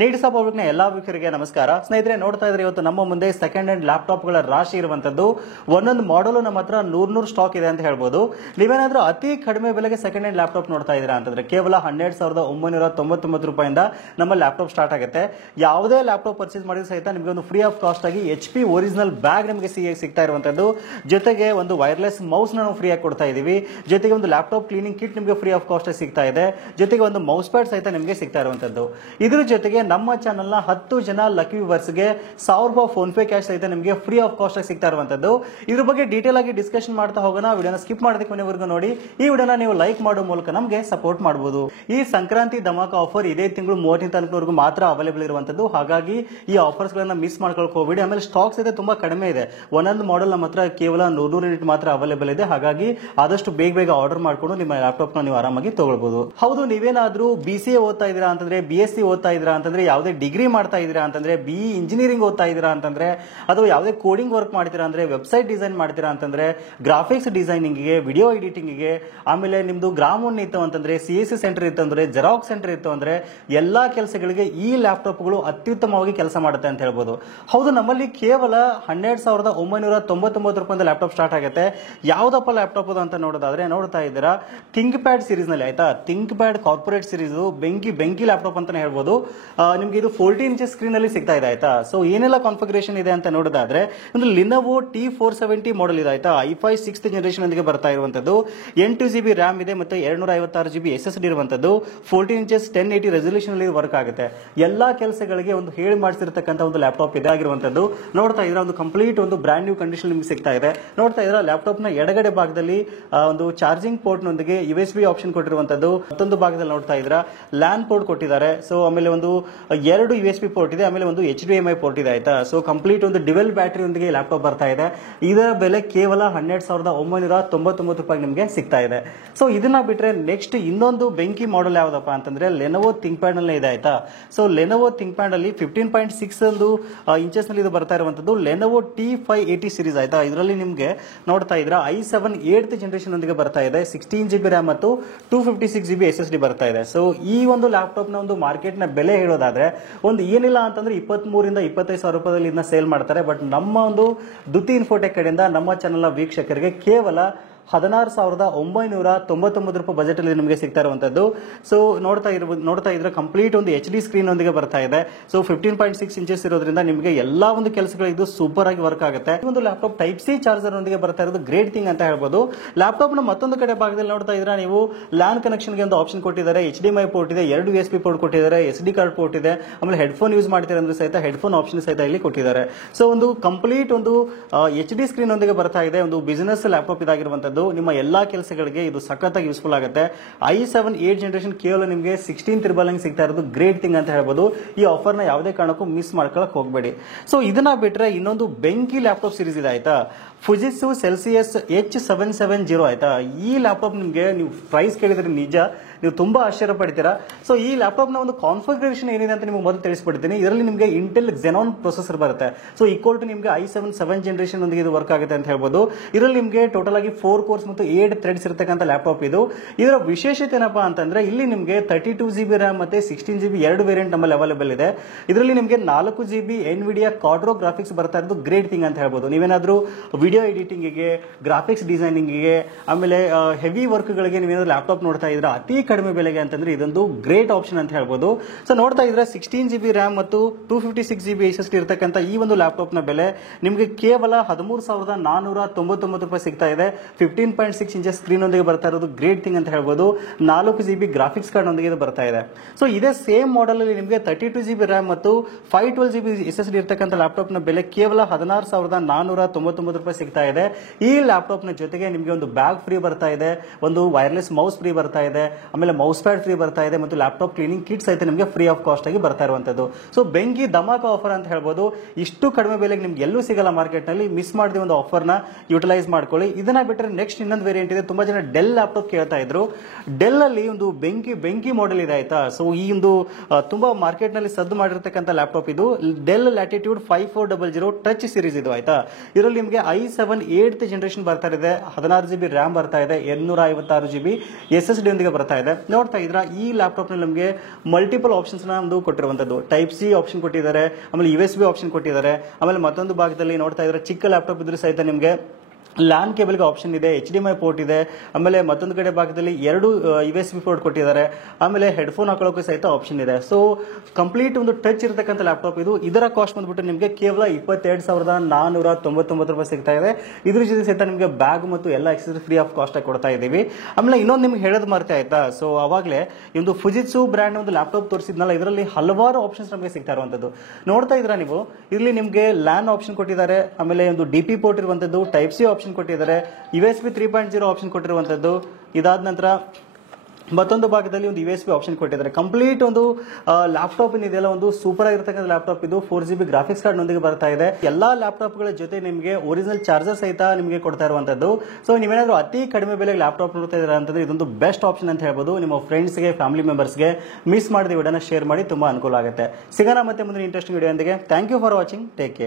Needs of ಪಬ್ಲಿಕ್ನ ಎಲ್ಲಾ ವೀಕ್ಷಕರಿಗೆ ನಮಸ್ಕಾರ. ಸ್ನೇಹಿತರೆ, ನೋಡ್ತಾ ಇದ್ರೆ ಇವತ್ತು ನಮ್ಮ ಮುಂದೆ ಸೆಕೆಂಡ್ ಹ್ಯಾಂಡ್ ಲ್ಯಾಪ್ಟಾಪ್ಗಳ ರಾಶಿ ಇರುವಂತದ್ದು. ಒಂದೊಂದು ಮಾಡಲು ನಮ್ಮ ಹತ್ರ 100 ಸ್ಟಾಕ್ ಇದೆ ಅಂತ ಹೇಳ್ಬೋದು. ನೀವೇನಾದ್ರೂ ಅತಿ ಕಡಿಮೆ ಬೆಲೆಗೆ ಸೆಕೆಂಡ್ ಹ್ಯಾಂಡ್ ಲ್ಯಾಪ್ಟಾಪ್ ನೋಡ್ತಾ ಇದ್ದೀರಾ ಅಂತಂದ್ರೆ ಕೇವಲ 12,999 ರೂಪಾಯಿಂದ ನಮ್ಮ ಲ್ಯಾಪ್ಟಾಪ್ ಸ್ಟಾರ್ಟ್ ಆಗುತ್ತೆ. ಯಾವುದೇ ಲ್ಯಾಪ್ಟಾಪ್ ಪರ್ಚೇಸ್ ಮಾಡಿದ್ರೆ ಸಹಿತ ನಿಮಗೆ ಒಂದು ಫ್ರೀ ಆಫ್ ಕಾಸ್ಟ್ ಆಗಿ HP ಒರಿಜಿನಲ್ ಬ್ಯಾಗ್ ನಿಮಗೆ ಸಿಗ್ತಾ ಇರುವಂತದ್ದು. ಜೊತೆಗೆ ಒಂದು ವೈರ್ಲೆಸ್ ಮೌಸ್ ನಾವು ಫ್ರೀ ಆಗಿ ಕೊಡ್ತಾ ಇದೀವಿ. ಜೊತೆಗೆ ಒಂದು ಲ್ಯಾಪ್ಟಾಪ್ ಕ್ಲೀನಿಂಗ್ ಕಿಟ್ ನಿಮಗೆ ಫ್ರೀ ಆಫ್ ಕಾಸ್ಟ್ ಸಿಗ್ತಾ ಇದೆ. ಜೊತೆಗೆ ಒಂದು ಮೌಸ್ ಪ್ಯಾಡ್ ಸಹಿತ ನಿಮಗೆ ಸಿಗ್ತಾ ಇರುವಂತದ್ದು. ಇದ್ರ ಜೊತೆಗೆ ನಮ್ಮ ಚಾನೆಲ್ ನ 10 ಜನ ಲಕ್ಕಿ ವ್ಯೂವರ್ಸ್ ಗೆ 1000 ರೂಪಾಯಿ ಫೋನ್ ಪೇ ಕ್ಯಾಶ್ ಸಹಿತ ನಿಮಗೆ ಫ್ರೀ ಆಫ್ ಕಾಸ್ಟ್ ಸಿಗ್ತಾ ಇರುವಂತದ್ದು. ಇದ್ರ ಬಗ್ಗೆ ಡೀಟೇಲ್ ಆಗಿ ಡಿಸ್ಕಷನ್ ಮಾಡ್ತಾ ಹೋಗೋಣ. ವಿಡಿಯೋನ ಸ್ಕಿಪ್ ಮಾಡೋದಕ್ಕೆ ಕೊನೆವರೆಗೂ ನೋಡಿ. ಈ ವಿಡಿಯೋನ ನೀವು ಲೈಕ್ ಮಾಡೋ ಮೂಲಕ ನಮಗೆ ಸಪೋರ್ಟ್ ಮಾಡಬಹುದು. ಈ ಸಂಕ್ರಾಂತಿ ಧಮಾಕ ಆಫರ್ ಇದೇ ತಿಂಗಳು 30ನೇ ತಾರೀಕಿನವರೆಗೂ ಮಾತ್ರ ಅವೈಲೇಬಲ್ ಇರುವಂತದ್ದು. ಹಾಗಾಗಿ ಈ ಆಫರ್ಸ್ ಗಳನ್ನ ಮಿಸ್ ಮಾಡ್ಕೊಳ್ಳೋಕೆ ಹೋಗಬೇಡಿ. ಆಮೇಲೆ ಸ್ಟಾಕ್ಸ್ ಇದೆ ತುಂಬಾ ಕಡಿಮೆ ಇದೆ. ಒಂದೊಂದು ಮಾಡೆಲ್ ನಮ್ಮ ಹತ್ರ ಕೇವಲ 100 ಯೂನಿಟ್ ಮಾತ್ರ ಅವೈಲೇಬಲ್ ಇದೆ. ಹಾಗಾಗಿ ಆದಷ್ಟು ಬೇಗ ಆರ್ಡರ್ ಮಾಡ್ಕೊಂಡು ನಿಮ್ಮ ಲ್ಯಾಪ್ಟಾಪ್ ನ ನೀವು ಆರಾಮಾಗಿ ತಗೊಳ್ಬಹುದು. ಹೌದು, ನೀವೇನಾದ್ರೂ BCA ಓದ್ತಾ ಇದ್ದೀರಾ ಅಂತಂದ್ರೆ, BSc ಓದ್ತಾ ಇದ್ದೀರಾ ಅಂತಂದ್ರೆ, ಯಾವುದೇ ಡಿಗ್ರಿ ಮಾಡ್ತಾ ಇದ್ದೀರಾ ಅಂತಂದ್ರೆ, BE ಇಂಜಿನಿಯರಿಂಗ್ ಓದ್ತಾ ಇದ್ದೀರಾ ಅಂತಂದ್ರೆ, ಅಥವಾ ಯಾವುದೇ ಕೋಡಿಂಗ್ ವರ್ಕ್ ಮಾಡ್ತೀರಾ ಅಂದ್ರೆ, ವೆಬ್ಸೈಟ್ ಡಿಸೈನ್ ಮಾಡ್ತೀರಾ ಅಂತಂದ್ರೆ, ಗ್ರಾಫಿಕ್ಸ್ ಡಿಸೈನಿಂಗ್ ಗೆ, ವಿಡಿಯೋ ಎಡಿಟಿಂಗ್ ಗೆ, ಆಮೇಲೆ ನಿಮ್ದು ಗ್ರಾಮೋನ್ ಇತ್ತು ಅಂತಂದ್ರೆ, CSC ಸೆಂಟರ್ ಇತ್ತು ಅಂದ್ರೆ, ಜೆರಾಕ್ಸ್ ಸೆಂಟರ್ ಇತ್ತು ಅಂದ್ರೆ, ಎಲ್ಲಾ ಕೆಲಸಗಳಿಗೆ ಈ ಲ್ಯಾಪ್ಟಾಪ್ಗಳು ಅತ್ಯುತ್ತಮವಾಗಿ ಕೆಲಸ ಮಾಡುತ್ತೆ ಅಂತ ಹೇಳ್ಬೋದು. ಹೌದು, ನಮ್ಮಲ್ಲಿ ಕೇವಲ 12,999 ರೂಪಾಯಿಂದ ಲ್ಯಾಪ್ಟಾಪ್ ಸ್ಟಾರ್ಟ್ ಆಗುತ್ತೆ. ಯಾವ್ದಪ್ಪ ಲ್ಯಾಪ್ಟಾಪ್ ಅಂತ ನೋಡೋದಾದ್ರೆ ನೋಡ್ತಾ ಇದ್ದೀರಾ, ಥಿಂಕ್ ಪ್ಯಾಡ್ ಸೀರೀಸ್ ನಲ್ಲಿ ಆಯ್ತಾ. ಥಿಂಕ್ ಪ್ಯಾಡ್ ಕಾರ್ಪೊರೇಟ್ ಸೀರೀಸ್ ಬೆಂಕಿ ಲ್ಯಾಪ್ಟಾಪ್ ಅಂತಾನೆ ಹೇಳ್ಬೋದು. ನಿಮ್ಗೆ ಇದು 14 ಇಂಚಸ್ ಸ್ಕ್ರೀನ್ ಅಲ್ಲಿ ಸಿಗ್ತಾ ಇದೆ ಆಯ್ತಾ. ಸೊ ಏನೆಲ್ಲ ಕಾನ್ಫಿಗರೇಷನ್ ಇದೆ ಅಂತ ನೋಡೋದಾದ್ರೆ ಒಂದು ಲಿನೋವೋ T470 ಮಾಡೆಲ್ ಇದೆ ಆಯ್ತಾ. i5 6th ಜನರೇಷನ್ ಒಂದಿಗೆ ಬರ್ತಾ ಇರುವಂತದ್ದು. 8 GB ರ್ಯಾಮ್ ಇದೆ ಮತ್ತೆ 256 GB SSD ಇರುವಂತದ್ದು. 14 ಇಂಚಸ್ 1080 ರೆಸಲ್ಯೂಷನ್ ಅಲ್ಲಿ ವರ್ಕ್ ಆಗುತ್ತೆ. ಎಲ್ಲಾ ಕೆಲಸಗಳಿಗೆ ಒಂದು ಹೇಳಿ ಮಾಡಿಸಿರ್ತಕ್ಕಂಥ ಒಂದು ಲ್ಯಾಪ್ಟಾಪ್ ಇದಾಗಿರುವಂತದ್ದು. ನೋಡ್ತಾ ಇದ್ರೆ ಒಂದು ಕಂಪ್ಲೀಟ್ ಒಂದು ಬ್ರಾಂಡ್ ನ್ಯೂ ಕಂಡೀಷನ್ ನಿಮ್ಗೆ ಸಿಗ್ತಾ ಇದೆ. ನೋಡ್ತಾ ಇದ್ರೆ ಲ್ಯಾಪ್ಟಾಪ್ ನ ಎಡಗಡೆ ಭಾಗದಲ್ಲಿ ಒಂದು ಚಾರ್ಜಿಂಗ್ ಪೋರ್ಟ್ ನೊಂದಿಗೆ USB ಆಪ್ಷನ್ ಕೊಟ್ಟಿರುವಂತದ್ದು. ಮತ್ತೊಂದು ಭಾಗದಲ್ಲಿ ನೋಡ್ತಾ ಇದ್ರ ಲ್ಯಾನ್ ಪೋರ್ಟ್ ಕೊಟ್ಟಿದ್ದಾರೆ. ಸೊ ಆಮೇಲೆ ಒಂದು 2 USB ಪೋರ್ಟ್ ಇದೆ. ಆಮೇಲೆ ಒಂದು HDMI ಪೋರ್ಟ್ ಇದೆ ಆಯ್ತಾ. ಸೊ ಕಂಪ್ಲೀಟ್ ಒಂದು ಡಿವೆಲ್ ಬ್ಯಾಟರಿ ಒಂದಿಗೆ ಲ್ಯಾಪ್ಟಾಪ್ ಬರ್ತಾ ಇದೆ. ಇದರ ಬೆಲೆ ಕೇವಲ 12,999 ರೂಪಾಯಿ ನಿಮಗೆ ಸಿಗ್ತಾ ಇದೆ. ಸೊ ಇದನ್ನ ಬಿಟ್ರೆ ನೆಕ್ಸ್ಟ್ ಇನ್ನೊಂದು ಬೆಂಕಿ ಮಾಡೆಲ್ ಯಾವ್ದಪ್ಪ ಅಂತಂದ್ರೆ ಲೆನೋವೋ ಥಿಂಕ್ ಪ್ಯಾಡ್ ನಲ್ಲಿ ಇದೆ ಆಯ್ತಾ. ಸೊ ಲೆನೋವೋ ಥಿಂಕ್ ಪ್ಯಾಡ್ ಅಲ್ಲಿ 15.6 ಒಂದು ಇಂಚಸ್ ನಲ್ಲಿ ಇದು ಬರ್ತಾ ಇರುವಂತದ್ದು. ಲೆನೋವೋ T580 ಸೀರೀಸ್ ಆಯ್ತಾ. ಇದರಲ್ಲಿ ನಿಮ್ಗೆ ನೋಡ್ತಾ ಇದ್ರ i7 8th ಜನರೇಷನ್ ಒಂದಿಗೆ ಬರ್ತಾ ಇದೆ. 16 GB ರ್ಯಾಮ್ ಮತ್ತು 256 GB SSD ಬರ್ತಾ ಇದೆ. ಸೊ ಈ ಒಂದು ಲ್ಯಾಪ್ಟಾಪ್ ನ ಒಂದು ಮಾರ್ಕೆಟ್ ನ ಬೆಲೆ ಹೇಳೋದಾದ್ರೆ ಒಂದು ಏನಿಲ್ಲ ಅಂತಂದ್ರೆ 23,000 ಇಂದ 25,000 ರೂಪಾಯಿದಲ್ಲಿ ಇದನ್ನ ಸೇಲ್ ಮಾಡ್ತಾರೆ. ಬಟ್ ನಮ್ಮ ಒಂದು ದುತಿ ಇನ್ಫೋಟೆಕ್ ಕಡೆಯಿಂದ ನಮ್ಮ ಚಾನೆಲ್ ನ ವೀಕ್ಷಕರಿಗೆ ಕೇವಲ 16,999 ರೂಪಾಯಿ ಬಜೆಟ್ ಅಲ್ಲಿ ನಿಮಗೆ ಸಿಗ್ತಾ ಇರುವಂತದ್ದು. ಸೊ ನೋಡ್ತಾ ಇದ್ರೆ ಕಂಪ್ಲೀಟ್ ಒಂದು HD ಸ್ಕ್ರೀನ್ ಒಂದಿಗೆ ಬರ್ತಾ ಇದೆ. ಸೊ 15.6 ಇಂಚಸ್ ಇರೋದ್ರಿಂದ ನಿಮಗೆ ಎಲ್ಲಾ ಒಂದು ಕೆಲಸಗಳು ಇದು ಸೂಪರ್ ಆಗಿ ವರ್ಕ್ ಆಗುತ್ತೆ. ಒಂದು ಲ್ಯಾಪ್ಟಾಪ್ Type-C ಚಾರ್ಜರ್ ಒಂದಿಗೆ ಬರ್ತಾ ಇರೋದು ಗ್ರೇಟ್ ಥಿಂಗ್ ಅಂತ ಹೇಳ್ಬೋದು. ಲ್ಯಾಪ್ಟಾಪ್ ನ ಮತ್ತೊಂದು ಕಡೆ ಭಾಗದಲ್ಲಿ ನೋಡ್ತಾ ಇದ್ರೆ ನೀವು ಲ್ಯಾನ್ ಕನೆಕ್ಷನ್ ಗೆ ಒಂದು ಆಪ್ಷನ್ ಕೊಟ್ಟಿದ್ದಾರೆ. HDMI ಪೋರ್ಟ್ ಇದೆ, 2 USB ಪೋರ್ಟ್ ಕೊಟ್ಟಿದ್ದಾರೆ, SD ಕಾರ್ಡ್ ಪೋರ್ಟ್ ಇದೆ. ಆಮೇಲೆ ಹೆಡ್ಫೋನ್ ಯೂಸ್ ಮಾಡ್ತೀರಾ ಅಂದ್ರೆ ಸಹಿತ ಹೆಡ್ಫೋನ್ ಆಪ್ಷನ್ ಸಹಿತ ಇಲ್ಲಿ ಕೊಟ್ಟಿದ್ದಾರೆ. ಸೊ ಒಂದು ಕಂಪ್ಲೀಟ್ ಒಂದು HD ಸ್ಕ್ರೀನ್ ಒಂದಿಗೆ ಬರ್ತಾ ಇದೆ. ಒಂದು ಬಿಸಿನೆಸ್ ಲ್ಯಾಪ್ಟಾಪ್ ಇದಾಗಿರುವಂತದ್ದು. ನಿಮ್ಮ ಎಲ್ಲಾ ಕೆಲಸಗಳಿಗೆ ಇದು ಸಖತ್ತಾಗಿ ಯೂಸ್ಫುಲ್ ಆಗುತ್ತೆ. i7 8th ಜನರೇಷನ್ ಕೇವಲ ನಿಮಗೆ 16,000 ಸಿಗ್ತಾ ಇರೋದು ಗ್ರೇಟ್ ಥಿಂಗ್ ಅಂತ ಹೇಳ್ಬೋದು. ಈ ಆಫರ್ ನ ಯಾವುದೇ ಕಾರಣಕ್ಕೂ ಮಿಸ್ ಮಾಡ್ಕೊಳಕ್ ಹೋಗಬೇಡಿ. ಸೊ ಇದನ್ನ ಬಿಟ್ರೆ ಇನ್ನೊಂದು ಬೆಂಕಿ ಲ್ಯಾಪ್ಟಾಪ್ ಸೀರೀಸ್ ಇದೆ ಆಯ್ತಾ. ಫುಜಿಟ್ಸು ಸೆಲ್ಸಿಯಸ್ H770 ಆಯ್ತಾ. ಈ ಲ್ಯಾಪ್ಟಾಪ್ ನಿಮಗೆ ನೀವು ಪ್ರೈಸ್ ಕೇಳಿದ್ರೆ ನಿಜ ನೀವು ತುಂಬಾ ಆಶ್ಚರ್ಯ ಪಡ್ತೀರಾ. ಸೊ ಈ ಲ್ಯಾಪ್ಟಾಪ್ ನ ಒಂದು ಕಾನ್ಫಿಗರೇಷನ್ ಏನಿದೆ ಅಂತ ನಿಮಗೆ ಮೊದಲು ತಿಳಿಸ್ಬಿಡ್ತೀನಿ. ಇದರಲ್ಲಿ ನಿಮಗೆ ಇಂಟೆಲ್ Xenon ಪ್ರೊಸೆಸರ್ ಬರುತ್ತೆ. ಸೊ ಈಕ್ವಲ್ ಟು ನಿಮಗೆ i7 7th ಜನರೇಷನ್ ಒಂದಿಗೆ ಇದು ವರ್ಕ್ ಆಗುತ್ತೆ ಅಂತ ಹೇಳ್ಬೋದು. ಇದರಲ್ಲಿ ನಿಮಗೆ ಟೋಟಲ್ ಆಗಿ 4 ಕೋರ್ಸ್ ಮತ್ತು 8 ಥ್ರೆಡ್ಸ್ ಇರತಕ್ಕಂಥ ಲ್ಯಾಪ್ಟಾಪ್ ಇದು. ಇದರ ವಿಶೇಷತೆ ಏನಪ್ಪಾ ಅಂತಂದ್ರೆ ಇಲ್ಲಿ ನಿಮಗೆ 32 GB ರ್ಯಾಮ್ ಮತ್ತೆ 16 GB 2 ವೇರಿಯಂಟ್ ನಮ್ಮಲ್ಲಿ ಅವೈಲೇಬಲ್ ಇದೆ. ಇದರಲ್ಲಿ ನಿಮಗೆ 4 GB NVIDIA Quadro ಗ್ರಾಫಿಕ್ಸ್ ಬರ್ತಾ ಇರೋದು ಗ್ರೇಟ್ ಥಿಂಗ್ ಅಂತ ಹೇಳ್ಬೋದು. ನೀವೇನಾದ್ರೂ ವಿಡಿಯೋ ಎಡಿಟಿಂಗ್ ಗೆ, ಗ್ರಾಫಿಕ್ಸ್ ಡಿಸೈನಿಂಗ್ ಗೆ, ಆಮೇಲೆ ಹೆವಿ ವರ್ಕ್ ಗಳಿಗೆ ನೀವೇನಾದ್ರೂ ಲ್ಯಾಪ್ಟಾಪ್ ನೋಡ್ತಾ ಇದ್ರೆ ಅತಿ ಕಡಿಮೆ ಬೆಲೆಗೆ ಅಂತಂದ್ರೆ ಇದೊಂದು ಗ್ರೇಟ್ ಆಪ್ಷನ್ ಅಂತ ಹೇಳ್ಬೋದು. ಸೊ ನೋಡ್ತಾ ಇದ್ರೆ 16 GB ರ್ಯಾಮ್ ಮತ್ತು 256 GB SSD ಇರತಕ್ಕಂತ ಈ ಒಂದು ಲ್ಯಾಪ್ಟಾಪ್ ನ ಬೆಲೆ ನಿಮಗೆ ಕೇವಲ 13,499 ರೂಪಾಯಿ ಸಿಗ್ತಾ ಇದೆ. 15.6 ಇಂಚಸ್ ಸ್ಕ್ರೀನ್ ಒಂದಿಗೆ ಬರ್ತಾ ಇರೋದು ಗ್ರೇಟ್ ಥಿಂಗ್ ಅಂತ ಹೇಳ್ಬೋದು. 4 GB ಗ್ರಾಫಿಕ್ಸ್ ಕಾರ್ಡ್ ಒಂದಿಗೆ ಇದು ಬರ್ತಾ ಇದೆ. ಸೊ ಇದೇ ಸೇಮ್ ಮಾಡೆಲ್ ಅಲ್ಲಿ ನಿಮಗೆ 32 GB ರ್ಯಾಮ್ ಮತ್ತು 512 GB SSD ಇರತಕ್ಕಂತ ಲ್ಯಾಪ್ಟಾಪ್ ನ ಬೆಲೆ ಕೇವಲ 16,499 ರೂಪಾಯಿ ಸಿಗ್ತಾ ಇದೆ. ಈ ಲ್ಯಾಪ್ಟಾಪ್ ನ ಜೊತೆಗೆ ನಿಮಗೆ ಒಂದು ಬ್ಯಾಗ್ ಫ್ರೀ ಬರ್ತಾ ಇದೆ, ಒಂದು ವೈರ್ಲೆಸ್ ಮೌಸ್ ಫ್ರೀ ಬರ್ತಾ ಇದೆ, ಆಮೇಲೆ ಮೌಸ್ ಪ್ಯಾಡ್ ಫ್ರೀ ಬರ್ತಾ ಇದೆ ಮತ್ತು ಲ್ಯಾಪ್ಟಾಪ್ ಕ್ಲೀನಿಂಗ್ ಕಿಟ್ ಸಹಿತ ನಿಮಗೆ ಫ್ರೀ ಆಫ್ ಕಾಸ್ಟ್ ಆಗಿ ಬರ್ತಾ ಇರುವಂತದ್ದು. ಸೊ ಬೆಂಕಿ ಧಮಾಕ ಆಫರ್ ಅಂತ ಹೇಳ್ಬೋದು. ಇಷ್ಟು ಕಡಿಮೆ ಬೆಲೆಗೆ ನಿಮ್ಗೆ ಎಲ್ಲೂ ಸಿಗಲ್ಲ ಮಾರ್ಕೆಟ್ ನಲ್ಲಿ. ಮಿಸ್ ಮಾಡಿದ ಒಂದು ಆಫರ್ ನ ಯುಟಿಲೈಸ್ ಮಾಡ್ಕೊಳ್ಳಿ. ಇದನ್ನ ಬಿಟ್ಟರೆ ನೆಕ್ಸ್ಟ್ ಇನ್ನೊಂದು ವೇರಿಯಂಟ್ ಇದೆ. ತುಂಬಾ ಜನ ಡೆಲ್ ಲ್ಯಾಪ್ಟಾಪ್ ಕೇಳ್ತಾ ಇದ್ರು. ಡೆಲ್ ಅಲ್ಲಿ ಒಂದು ಬೆಂಕಿ ಮಾಡೆಲ್ ಇದೆ ಆಯ್ತಾ. ಸೊ ಈ ಒಂದು ತುಂಬಾ ಮಾರ್ಕೆಟ್ ನಲ್ಲಿ ಸದ್ದು ಮಾಡಿರ್ತಕ್ಕಂಥ ಲ್ಯಾಪ್ಟಾಪ್ ಇದು ಡೆಲ್ ಲ್ಯಾಟಿಟ್ಯೂಡ್ 5400 ಟಚ್ ಸೀರೀಸ್ ಇದು ಆಯ್ತಾ. ಇದರಲ್ಲಿ ನಿಮಗೆ i7 8th ಜನರೇಷನ್ ಬರ್ತಾ ಇದೆ, 16 GB ರ್ಯಾಮ್ ಬರ್ತಾ ಇದೆ, 256 GB SSD ಯೊಂದಿಗೆ ಬರ್ತಾ ಇದೆ. ನೋಡ್ತಾ ಇದ್ರ ಈ ಲ್ಯಾಪ್ಟಾಪ್ ನಲ್ಲಿ ನಮಗೆ ಮಲ್ಟಿಪಲ್ ಆಪ್ಷನ್ಸ್ ಒಂದು ಕೊಟ್ಟಿರುವಂತದ್ದು. ಟೈಪ್ ಸಿ ಆಪ್ಷನ್ ಕೊಟ್ಟಿದ್ದಾರೆ, ಆಮೇಲೆ USB ಆಪ್ಷನ್ ಕೊಟ್ಟಿದ್ದಾರೆ. ಆಮೇಲೆ ಮತ್ತೊಂದು ಭಾಗದಲ್ಲಿ ನೋಡ್ತಾ ಇದ್ರೆ ಚಿಕ್ಕ ಲ್ಯಾಪ್ಟಾಪ್ ಇದ್ರೂ ಸಹಿತ ನಿಮಗೆ ಲ್ಯಾನ್ ಕೇಬಲ್ಗೆ ಆಪ್ಷನ್ ಇದೆ, HDMI ಪೋರ್ಟ್ ಇದೆ. ಆಮೇಲೆ ಮತ್ತೊಂದು ಕಡೆ ಭಾಗದಲ್ಲಿ 2 USB ಪೋರ್ಟ್ ಕೊಟ್ಟಿದ್ದಾರೆ. ಆಮೇಲೆ ಹೆಡ್ಫೋನ್ ಹಾಕೊಳ್ಳೋಕೆ ಸಹಿತ ಆಪ್ಷನ್ ಇದೆ. ಸೊ ಕಂಪ್ಲೀಟ್ ಒಂದು ಟಚ್ ಇರತಕ್ಕಂಥ ಲ್ಯಾಪ್ಟಾಪ್ ಇದು. ಇದರ ಕಾಸ್ಟ್ ಬಂದ್ಬಿಟ್ಟು ನಿಮಗೆ ಕೇವಲ 22,499 ರೂಪಾಯಿ ಸಿಗ್ತಾ ಇದೆ. ಇದ್ರ ಜೊತೆ ಸಹಿತ ನಿಮಗೆ ಬ್ಯಾಗ್ ಮತ್ತು ಎಲ್ಲ ಎಕ್ಸೆಸರಿ ಫ್ರೀ ಆಫ್ ಕಾಸ್ಟ್ ಆಗಿ ಕೊಡ್ತಾ ಇದ್ದೀವಿ. ಆಮೇಲೆ ಇನ್ನೊಂದು ನಿಮ್ಗೆ ಹೇಳೋದು ಮರ್ತೆ ಆಯ್ತಾ, ಸೊ ಅವಾಗಲೇ ಒಂದು ಫುಜಿಟ್ಸು ಬ್ರ್ಯಾಂಡ್ ಒಂದು ಲ್ಯಾಪ್ಟಾಪ್ ತೋರಿಸಿದ್ನಲ್ಲ, ಇದರಲ್ಲಿ ಹಲವಾರು ಆಪ್ಷನ್ಸ್ ನಮಗೆ ಸಿಗ್ತಾ ಇರುವಂತದ್ದು. ನೋಡ್ತಾ ಇದ್ರ ನೀವು, ಇಲ್ಲಿ ನಿಮಗೆ ಲ್ಯಾನ್ ಆಪ್ಷನ್ ಕೊಟ್ಟಿದ್ದಾರೆ, ಆಮೇಲೆ ಒಂದು DP ಪೋರ್ಟ್ ಇರುವಂತದ್ದು, ಟೈಪ್ ಸಿ ಆಪ್ಷನ್ ಕೊಟ್ಟಿದ್ದಾರೆ, USB 3.0 ಆಪ್ಷನ್ ಕೊಟ್ಟಿರುವಂತದ್ದು. ಇದಾದ ನಂತರ ಮತ್ತೊಂದು ಭಾಗದಲ್ಲಿ ಒಂದು USB ಆಪ್ಷನ್ ಕೊಟ್ಟಿದ್ದಾರೆ. ಕಂಪ್ಲೀಟ್ ಒಂದು ಲ್ಯಾಪ್ಟಾಪ್ ಇದೆಲ್ಲ ಒಂದು ಸೂಪರ್ ಆಗಿರ್ತಕ್ಕಂಥ ಲ್ಯಾಪ್ಟಾಪ್ ಇದು. 4GB ಗ್ರಾಫಿಕ್ಸ್ ಕಾರ್ಡ್ ನೊಂದಿಗೆ ಬರ್ತಾ ಇದೆ. ಎಲ್ಲಾ ಲ್ಯಾಪ್ಟಾಪ್ ಗಳ ಜೊತೆ ನಿಮಗೆ ಒರಿಜಿನಲ್ ಚಾರ್ಜರ್ ಸಹಿತ ನಿಮಗೆ ಕೊಡ್ತಾ ಇರುವಂತದ್ದು. ಸೊ ನೀವೇನಾದ್ರೂ ಅತಿ ಕಡಿಮೆ ಬೆಲೆಗೆ ಲ್ಯಾಪ್ಟಾಪ್ ನೋಡ್ತಾ ಇದ್ದೀರಾ ಅಂತಂದ್ರೆ ಇದೊಂದು ಬೆಸ್ಟ್ ಆಪ್ಷನ್ ಅಂತ ಹೇಳ್ಬೋದು. ನಿಮ್ಮ ಫ್ರೆಂಡ್ಸ್ಗೆ, ಫ್ಯಾಮಿಲಿ ಮೆಂಬರ್ಸ್ಗೆ ಮಿಸ್ ಮಾಡದೆ ವಿಡಿಯೋನ ಶೇರ್ ಮಾಡಿ, ತುಂಬಾ ಅನುಕೂಲ ಆಗುತ್ತೆ. ಸಿಗೋಣ ಮತ್ತೆ ಮುಂದಿನ ಇಂಟ್ರೆಸ್ಟಿಂಗ್ ವಿಡಿಯೋ ಒಂದಿಗೆ. Thank you for watching. Take care.